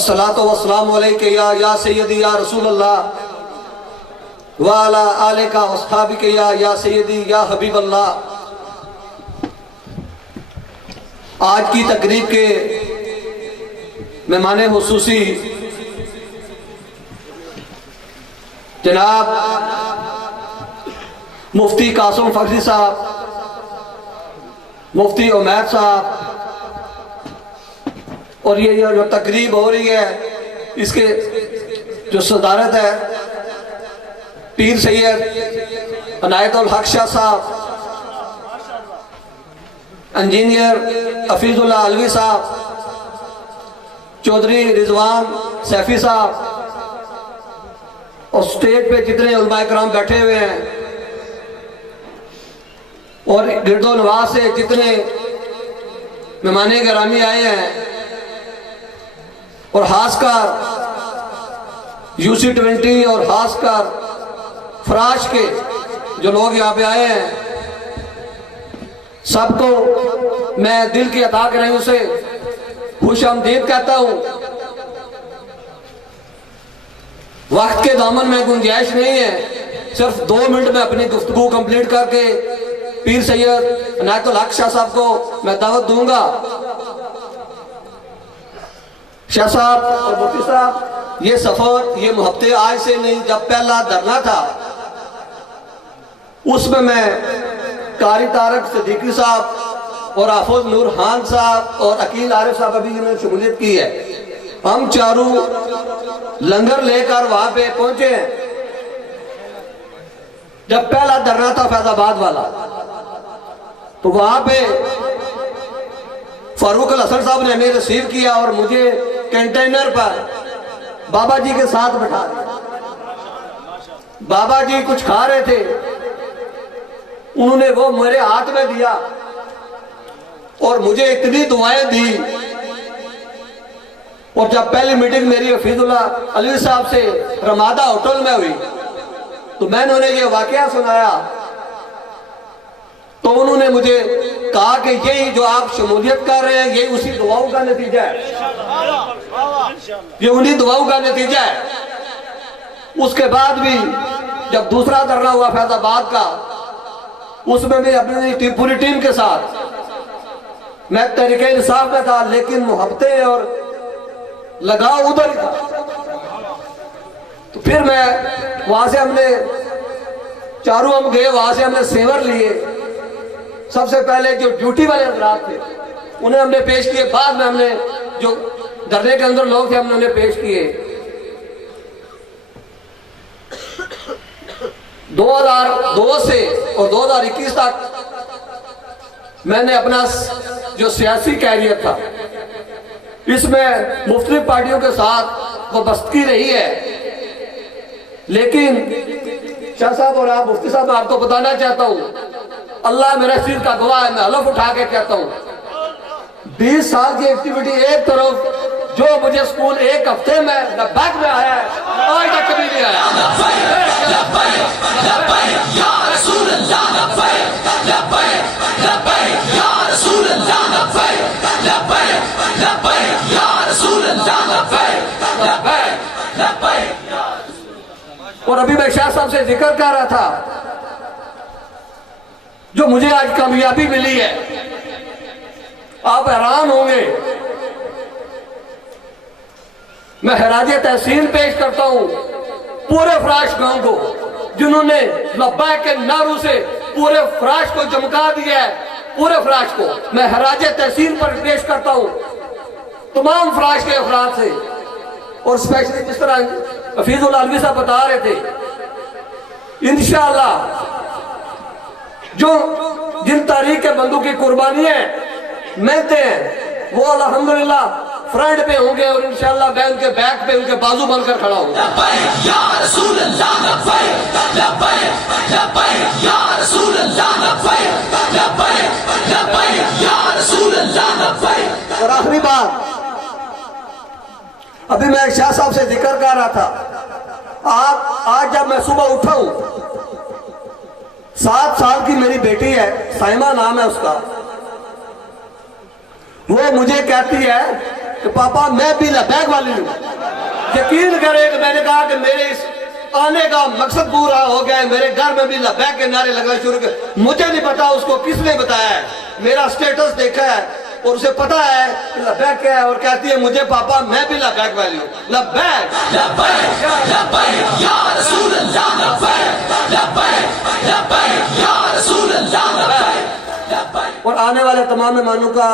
अस्सलातु वस्सलामु अलैका या सय्यदी या रसूल अल्लाह व अला आलिका अस्हाबिका या सय्यदी या हबीब अल्लाह। आज की तकरीब के मेहमान हुसूसी जनाब मुफ्ती कासिम फखरी साहब, मुफ्ती उमैर साहब, और ये जो तकरीब हो रही है इसके जो सदारत है पीर सैयद अनायतुल हक शाह साहब, इंजीनियर हफीजुल्लाह अलवी साहब, चौधरी रिजवान सैफी साहब, और स्टेज पे जितने उलमाए कराम बैठे हुए हैं और गिरदो नवाज से जितने मेहमान गिरामी आए हैं, और खासकर UC20 और खासकर फराश के जो लोग यहाँ पे आए हैं, सबको मैं दिल की अता कराइयों से खुश आमदीद कहता हूँ। वक्त के दामन में गुंजाइश नहीं है, सिर्फ 2 मिनट में अपनी गुफ्तगू कंप्लीट करके पीर सैयद अनायतुल हक शाह साहब को मैं दावत दूंगा। शाह साहब और मुफ्ती साहब, ये सफर ये मुहब्बतें आज से नहीं, जब पहला धरना था उसमें मैं कारी तारक सिद्दीकी साहब और आफोज नूर खान साहब और अकील आरिफ साहब अभी जिन्होंने शमूलियत की है, हम चारों लंगर लेकर वहां पे पहुंचे हैं। जब पहला धरना था फैजाबाद वाला, तो वहां पे फारूक अल हसन साहब ने हमें रिसीव किया और मुझे कंटेनर पर बाबा जी के साथ बैठा दिया। बाबा जी कुछ खा रहे थे, उन्होंने वो मेरे हाथ में दिया और मुझे इतनी दुआएं दी। और जब पहली मीटिंग मेरी हफीजुल्लाह अलवी साहब से रमादा होटल में हुई, तो मैंने उन्हें ये वाकया सुनाया, तो उन्होंने मुझे कहा कि यही जो आप शमूलियत कर रहे हैं यही उसी दुआओं का नतीजा है, ये उन्हीं दुआओं का नतीजा है। उसके बाद भी जब दूसरा धरना हुआ फैजाबाद का, उसमें भी अपनी पूरी टीम के साथ मैं तरीके इंसाफ में था, लेकिन मुहब्बतें और लगाव उधर ही था। तो फिर मैं वहां से हमने चारों हम गए, वहां से हमने सेवर लिए। सबसे पहले जो ड्यूटी वाले हजरात थे उन्हें हमने पेश किए, बाद में हमने जो धरने के अंदर लोग थे हमने उन्हें पेश किए। 2002 से और 2021 तक मैंने अपना जो सियासी कैरियर था इसमें मुख्तलिफ पार्टियों के साथ वाबस्तगी रही है। लेकिन शाह साहब और आप मुफ्ती साहब, मैं आपको बताना चाहता हूँ, अल्लाह मेरा सिर का गवाह है, मैं हलफ उठा के कहता हूँ, 20 साल की एक्टिविटी एक तरफ, जो मुझे स्कूल एक हफ्ते में बैक में आया है, आज तक कभी नहीं आया। और अभी मैं शाह साहब से जिक्र कर रहा था, जो मुझे आज कामयाबी मिली है, आप हैरान होंगे। मैं खराज तहसीन पेश करता हूं पूरे फराश गांव को, जिन्होंने लब्बैक के नारों से पूरे फराश को चमका दिया है। पूरे फराश को मैं खराज तहसीन पर पेश करता हूं, तमाम फराश के अफराद से। और स्पेशली जिस तरह हफीजुल्लाह अलवी साहब बता रहे थे, इंशाअल्लाह जो जिन तारीख के बंदों की कुर्बानियां मिलते हैं वो अल्हम्दुलिल्लाह फ्रंट पे होंगे, और इंशाअल्लाह मैं उनके बैक पे उनके बाजू बनकर खड़ा हूँ। और आखिरी बात, अभी मैं शाह साहब से जिक्र कर रहा था, आज जब मैं सुबह उठा हूं, 7 साल की मेरी बेटी है, साइमा नाम है उसका, वो मुझे कहती है कि पापा मैं भी लबैक वाली हूँ। यकीन करें कि मैंने कहा कि मेरे इस आने का मकसद पूरा हो गया है, मेरे घर में भी लबैक के नारे लगना शुरू कर। मुझे नहीं पता उसको किसने बताया है, मेरा स्टेटस देखा है और उसे पता है कि लबैक क्या है, और कहती है मुझे पापा मैं भी लबैक वाली हूँ। लबैक लबैक लबैक या रसूल अल्लाह, लबैक लबैक लबैक या रसूल अल्लाह, लबैक। और आने वाले तमाम मेहमानों का,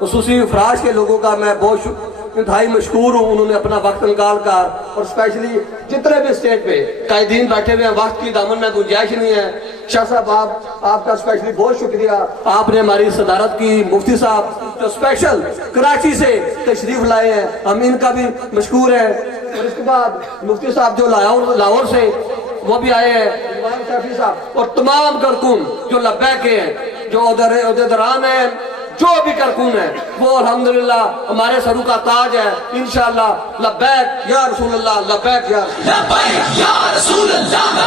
खुसूसी फराश के लोगों का मैं बहुत इंतहाई मशहूर हूँ। उन्होंने अपना वक्त निकाल कर, और स्पेशली जितने भी स्टेज पे कायदीन बैठे हुए हैं, वक्त की दामन में गुंजाइश नहीं है। शाह साहब आपका स्पेशली बहुत शुक्रिया, आपने हमारी सदारत की। मुफ्ती साहब जो स्पेशल कराची से तशरीफ लाए हैं, हम इनका भी मशहूर है। और इसके बाद मुफ्ती साहब जो लाहौर से वो भी आए हैं, शाफी साहब, और तमाम कारकुन जो लब्बैक के हैं, जो उहदेदारान हैं, जो भी कारकुन है, वो अल्हम्दुलिल्लाह हमारे सरू का ताज है। इंशाअल्लाह लब्बैक या रसूल अल्लाह, लब्बैक या रसूल अल्लाह।